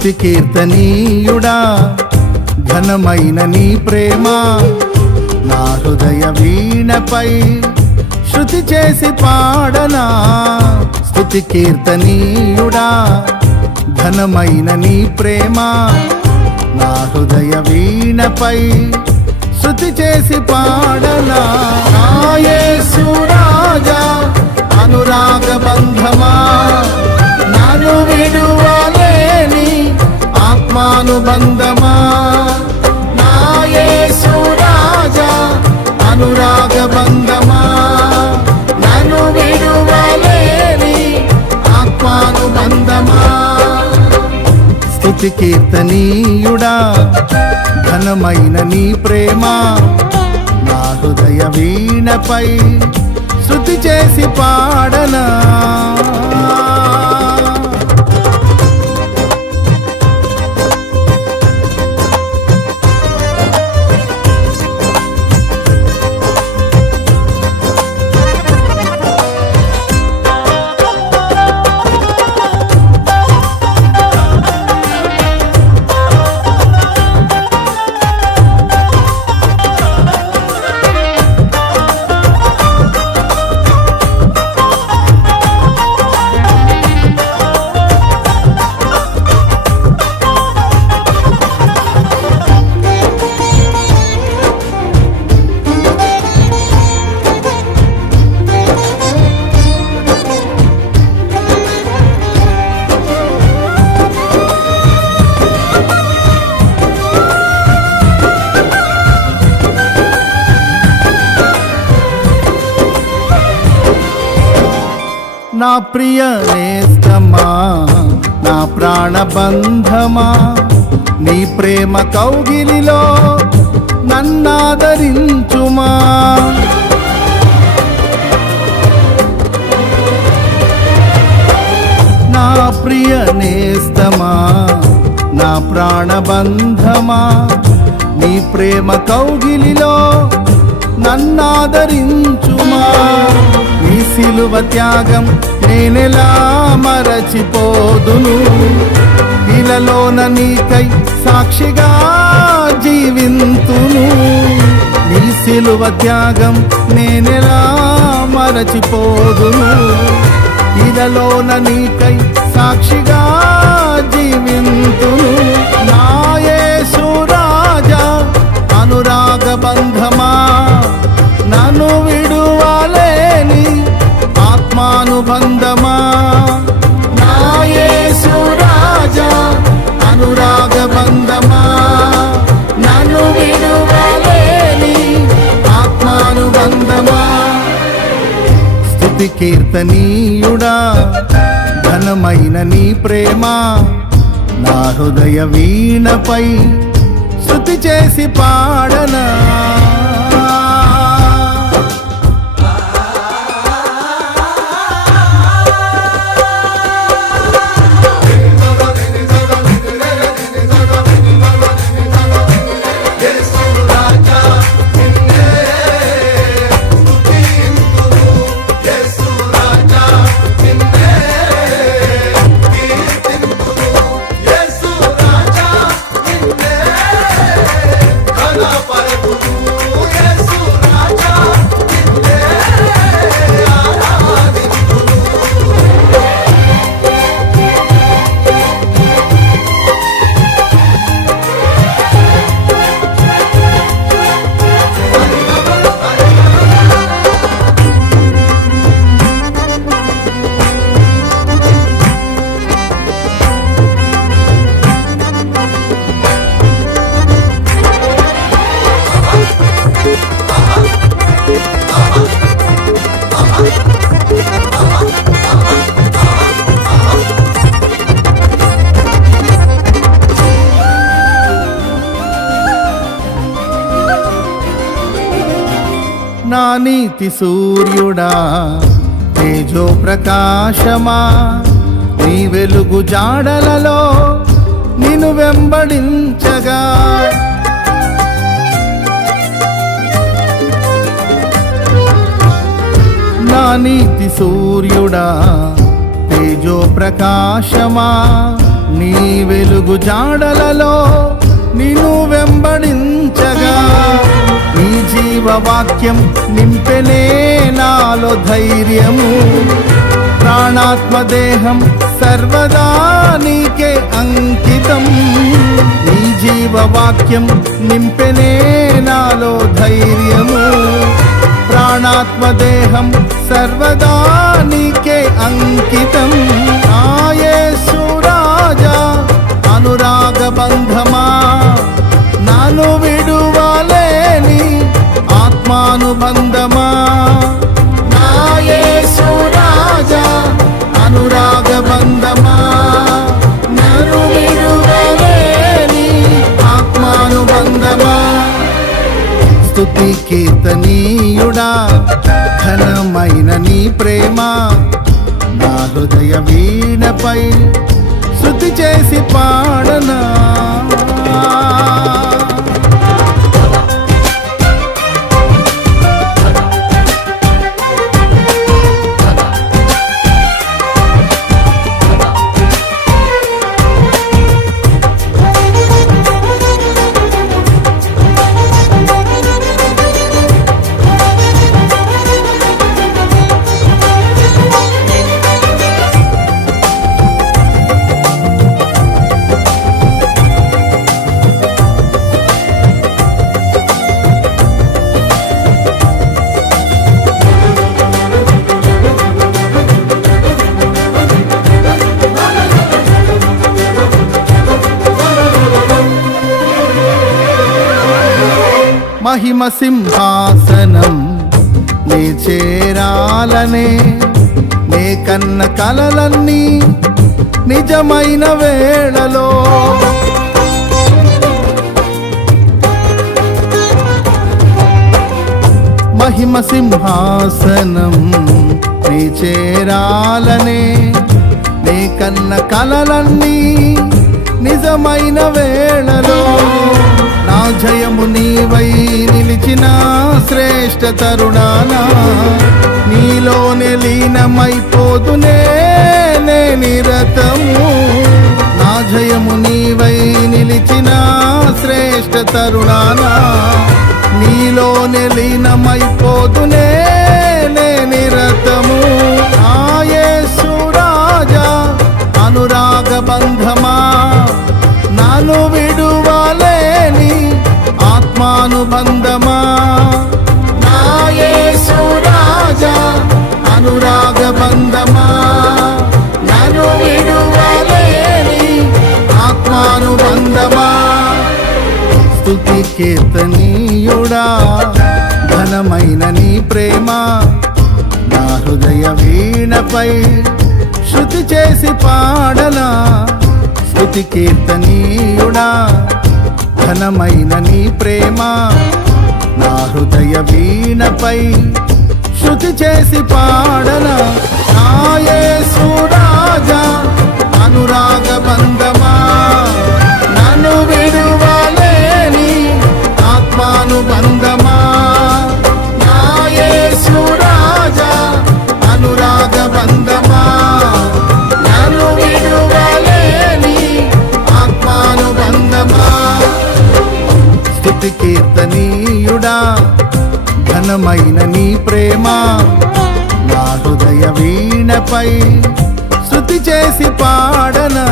స్తుతి కీర్తనీయుడా ఘనమైన నీ ప్రేమ నా హృదయ వీణపై శృతి చేసి పాడనా. స్తుతి కీర్తనీయుడా ఘనమైన నీ ప్రేమ నా హృదయ వీణపై శృతి చేసి పాడనా. నా యేసు రాజా అనురాగ బంధమా నన్ను విడువలేని ఆత్మానుబంధమా. నా యేసు రాజా అనురాగ బంధమా నన్ను విడువలేని ఆత్మానుబంధమా. స్తుతి కీర్తనీయుడా ఘనమైన నీ ప్రేమ నా హృదయ వీణపై శృతి చేసి పాడనా. నా ప్రియ నేస్తమా నా ప్రాణబంధమా నీ ప్రేమ కౌగిలిలో నన్నాదరించుమా. నా ప్రియ నేస్తమా నా ప్రాణబంధమా నీ ప్రేమ కౌగిలిలో నన్నాదరించుమా. నీ సిలువ త్యాగం నేనెలా మరచిపోదును, ఇలలోన నీకై సాక్షిగా జీవింతును. నీ సిలువ త్యాగం నేనెలా మరచిపోదును, ఇలలోన నీకై సాక్షిగా జీవింతును. నా యేసు రాజా అనురాగ బంధమా నన్ను విడువలేని ఆత్మానుబంధమా. నా యేసు రాజా అనురాగ బంధమా నన్ను విడువలేని ఆత్మానుబంధమా. స్తుతి కీర్తనీయుడా ఘనమైన నీ ప్రేమ నా హృదయ వీణపై శృతి చేసి పాడనా. నా నీతి సూర్యుడా తేజో ప్రకాశమా నీ వెలుగు జాడలలో నిన్ను వెంబడించగా. నా నీతి సూర్యుడా తేజో ప్రకాశమా నీ వెలుగు జాడలలో నిన్ను వెంబడించగా నీ జీవవాక్యం నింపెనే నాలో ధైర్యము. ప్రాణాత్మదేహం సర్వదా నీకే అంకితం. నీ జీవవాక్యం నింపెనే నాలో ధైర్యము. ప్రాణాత్మదేహం సర్వదా నీకే అంకితం. నా యేసు రాజా అనురాగ బంధమా, నన్ను విడువలేని ఆత్మానుబంధమా. నా యేసు రాజా అనురాగ బంధమా, నన్ను విడువలేని ఆత్మానుబంధమా. స్తుతి కీర్తనీయుడా ఘనమైన నీ ప్రేమ నా హృదయ వీణపై శృతి చేసి పాడనా. మహిమ సింహాసనం నీ చేరాలనే నే కన్న కలలన్నీ నిజమైన వేళలో. మహిమ సింహాసనం నీ చేరాలనే నే కన్న కలలన్నీ నిజమైన వేళలో. నా జయము నీవై నిలిచిన శ్రేష్ఠ తరుణానా, నీలోనే లీనమైపోతునే నే నిరతము. నా జయము నీవై నిలిచిన శ్రేష్ఠ తరుణానా, నీలోనే లీనమైపోతునే నే నిరతము. నా యేసు రాజా అనురాగ బంధమా, నన్ను విడువలేని ఆత్మానుబంధమా. నా యేసు రాజా అనురాగ బంధమా, నన్ను విడువలేని ఆత్మానుబంధమా. స్తుతి కీర్తనీయుడా ఘనమైన నీ ప్రేమ నా హృదయ వీణపై శృతి చేసి పాడనా. స్తుతి కీర్తనీయుడా ఘనమైన నీ ప్రేమ నా హృదయ వీణపై శృతి చేసి పాడనా. నా యేసు రాజా అనురాగ బంధమా, నన్ను విడువలేని ఆత్మానుబంధమా. నా యేసు రాజా అనురాగ బంధమా, నన్ను విడువలేని ఆత్మానుబంధమా. స్తుతి కీర్తనీయుడా ఘనమైన నీ ప్రేమ నా హృదయ వీణపై శృతి చేసి పాడనా.